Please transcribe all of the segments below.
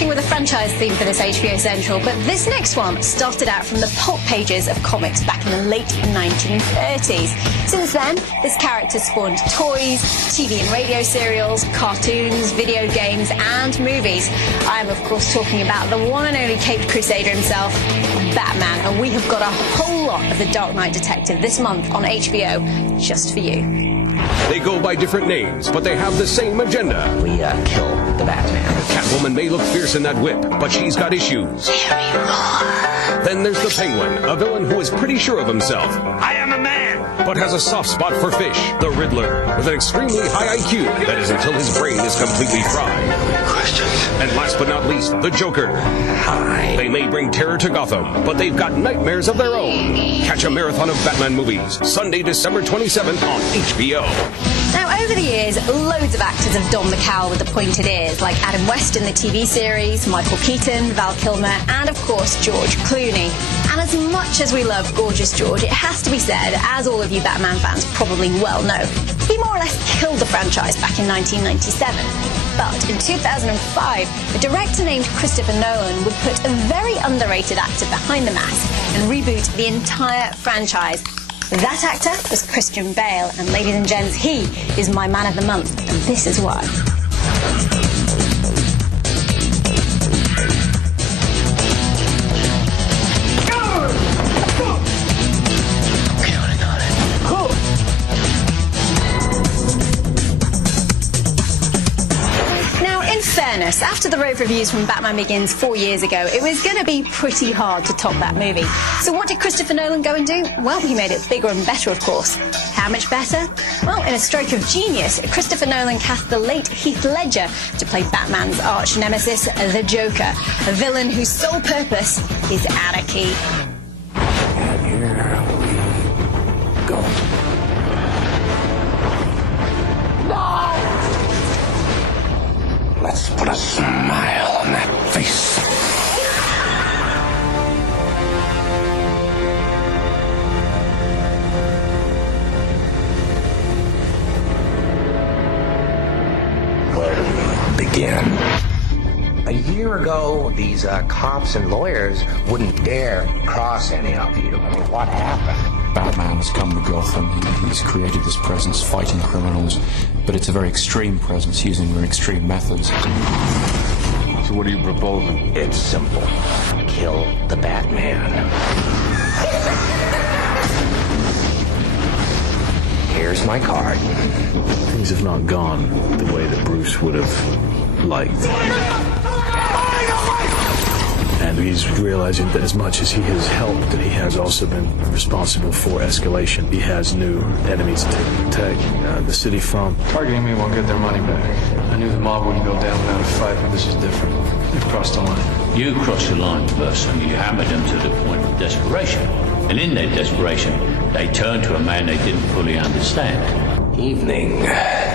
sticking with a franchise theme for this HBO Central, but this next one started out from the pulp pages of comics back in the late 1930s. Since then, this character spawned toys, TV and radio serials, cartoons, video games, and movies. I am, of course, talking about the one and only Caped Crusader himself, Batman, and we have got a whole lot of The Dark Knight Detective this month on HBO just for you. They go by different names, but they have the same agenda. We kill the Batman. Catwoman may look fierce in that whip, but she's got issues. Then there's the Penguin, a villain who is pretty sure of himself. I am a man! But has a soft spot for fish. The Riddler, with an extremely high IQ. That is until his brain is completely fried. Questions? And last but not least, the Joker. Hi. They may bring terror to Gotham, but they've got nightmares of their own. Catch a marathon of Batman movies, Sunday, December 27th on HBO. Now, over the years, loads of actors have donned the cowl with the pointed ears, like Adam West in the TV series, Michael Keaton, Val Kilmer, and of course, George Clooney. And as much as we love Gorgeous George, it has to be said, as all of you Batman fans probably well know, he more or less killed the franchise back in 1997. But in 2005, a director named Christopher Nolan would put a very underrated actor behind the mask and reboot the entire franchise. That actor was Christian Bale, and ladies and gents, he is my man of the month, and this is why. Fairness, after the rave reviews from Batman Begins 4 years ago, it was going to be pretty hard to top that movie. So what did Christopher Nolan go and do? Well, he made it bigger and better, of course. How much better? Well, in a stroke of genius, Christopher Nolan cast the late Heath Ledger to play Batman's arch nemesis, the Joker, a villain whose sole purpose is anarchy. And here we go. Let's put a smile on that face. Where do we begin? A year ago, these cops and lawyers wouldn't dare cross any of you. I mean, what happened? Batman has come to Gotham. He's created this presence fighting criminals, but it's a very extreme presence using very extreme methods. So what are you proposing? It's simple. Kill the Batman. Here's my card. Things have not gone the way that Bruce would have liked. And he's realizing that as much as he has helped, that he has also been responsible for escalation. He has new enemies to protect the city from. Targeting me won't get their money back. I knew the mob wouldn't go down without a fight, but this is different. They've crossed the line. You crossed the line first, and you hammered them to the point of desperation. And in their desperation, they turned to a man they didn't fully understand. Evening,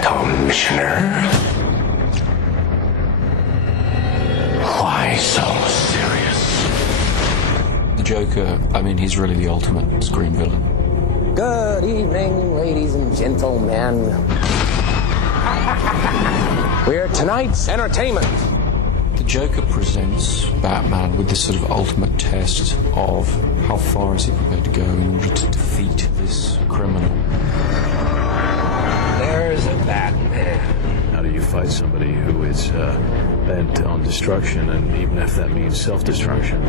Commissioner. Why so serious? The Joker, I mean, he's really the ultimate screen villain. Good evening, ladies and gentlemen. We're tonight's entertainment. The Joker presents Batman with this sort of ultimate test of how far is he prepared to go in order to defeat this criminal. There's a Batman. How do you fight somebody who is bent on destruction, and even if that means self-destruction?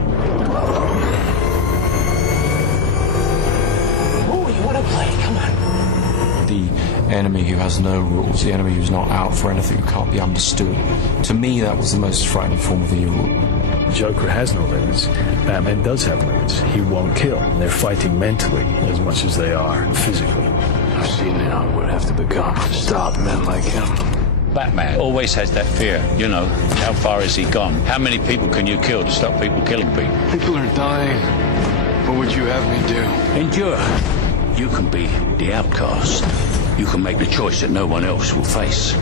Oh, you want to play? Come on. The enemy who has no rules, the enemy who's not out for anything, who can't be understood. To me, that was the most frightening form of evil. Joker has no limits. Batman does have limits. He won't kill. They're fighting mentally as much as they are physically. I've seen now what would have to become to stop men like him. Batman always has that fear, you know, how far has he gone? How many people can you kill to stop people killing people? People are dying. What would you have me do? Endure. You can be the outcast. You can make the choice that no one else will face.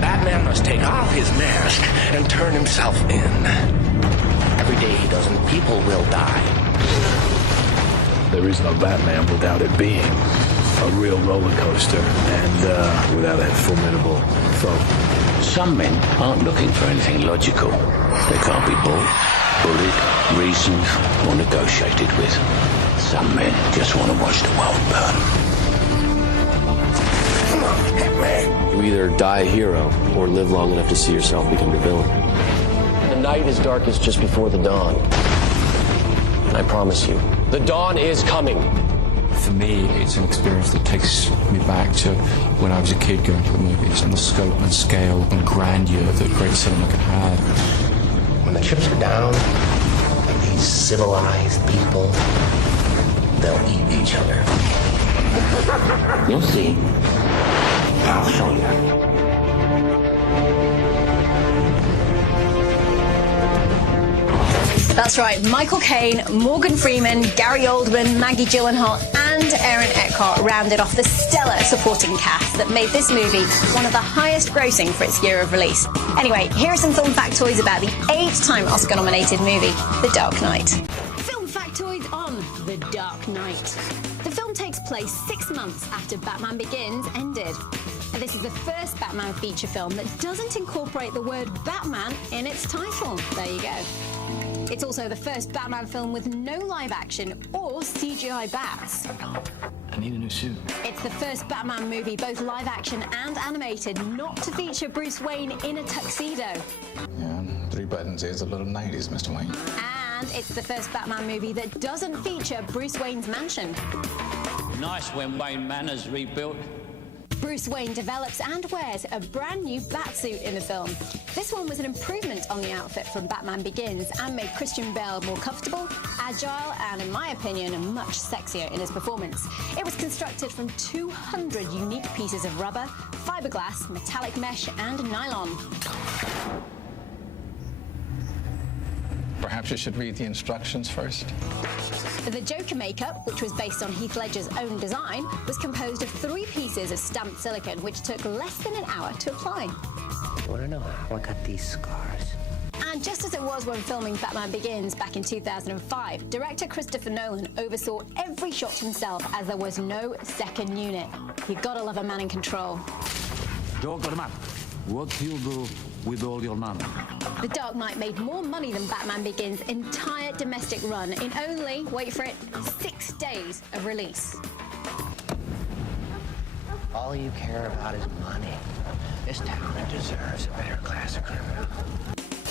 Batman must take off his mask and turn himself in. Every day he doesn't, people will die. There is no Batman without it being a real roller coaster and without a formidable foe. Some men aren't looking for anything logical. They can't be bought, bullied, reasoned, or negotiated with. Some men just want to watch the world burn. Come on, Hitman. You either die a hero or live long enough to see yourself become the villain. The night is darkest just before the dawn. And I promise you, the dawn is coming. For me, it's an experience that takes me back to when I was a kid going to the movies and the scope and scale and grandeur that great cinema could have. When the chips are down, these civilized people, they'll eat each other. You'll see. I'll show you. That's right, Michael Caine, Morgan Freeman, Gary Oldman, Maggie Gyllenhaal and Aaron Eckhart rounded off the stellar supporting cast that made this movie one of the highest grossing for its year of release. Anyway, here are some film factoids about the 8-time Oscar-nominated movie, The Dark Knight. Film factoids on The Dark Knight. The film takes place 6 months after Batman Begins ended. This is the first Batman feature film that doesn't incorporate the word Batman in its title. There you go. It's also the first Batman film with no live action or CGI bats. I need a new suit. It's the first Batman movie, both live action and animated, not to feature Bruce Wayne in a tuxedo. Yeah, 3 buttons is a little 90s, Mr. Wayne. And it's the first Batman movie that doesn't feature Bruce Wayne's mansion. Nice when Wayne Manor's rebuilt. Bruce Wayne develops and wears a brand new batsuit in the film. This one was an improvement on the outfit from Batman Begins and made Christian Bale more comfortable, agile, and in my opinion, much sexier in his performance. It was constructed from 200 unique pieces of rubber, fiberglass, metallic mesh, and nylon. Perhaps you should read the instructions first. The Joker makeup, which was based on Heath Ledger's own design, was composed of 3 pieces of stamped silicone, which took less than an hour to apply. I want to know how I got these scars. And just as it was when filming Batman Begins back in 2005, director Christopher Nolan oversaw every shot himself as there was no second unit. You gotta love a man in control. Dr. Matt, what do you do with all your money? The Dark Knight made more money than Batman Begins' entire domestic run in only, wait for it, 6 days of release. All you care about is money. This town deserves a better class of criminal.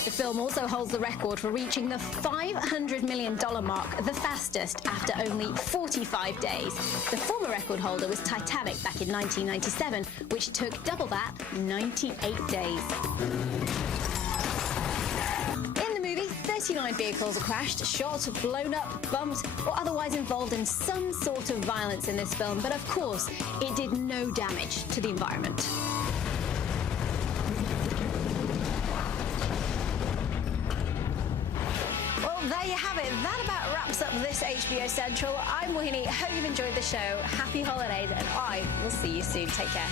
The film also holds the record for reaching the $500 million mark, the fastest, after only 45 days. The former record holder was Titanic back in 1997, which took double that, 98 days. In the movie, 39 vehicles are crashed, shot, blown up, bumped, or otherwise involved in some sort of violence in this film, but of course, it did no damage to the environment. There you have it. That about wraps up this HBO Central. I'm Mohini. Hope you've enjoyed the show. Happy holidays, and I will see you soon. Take care.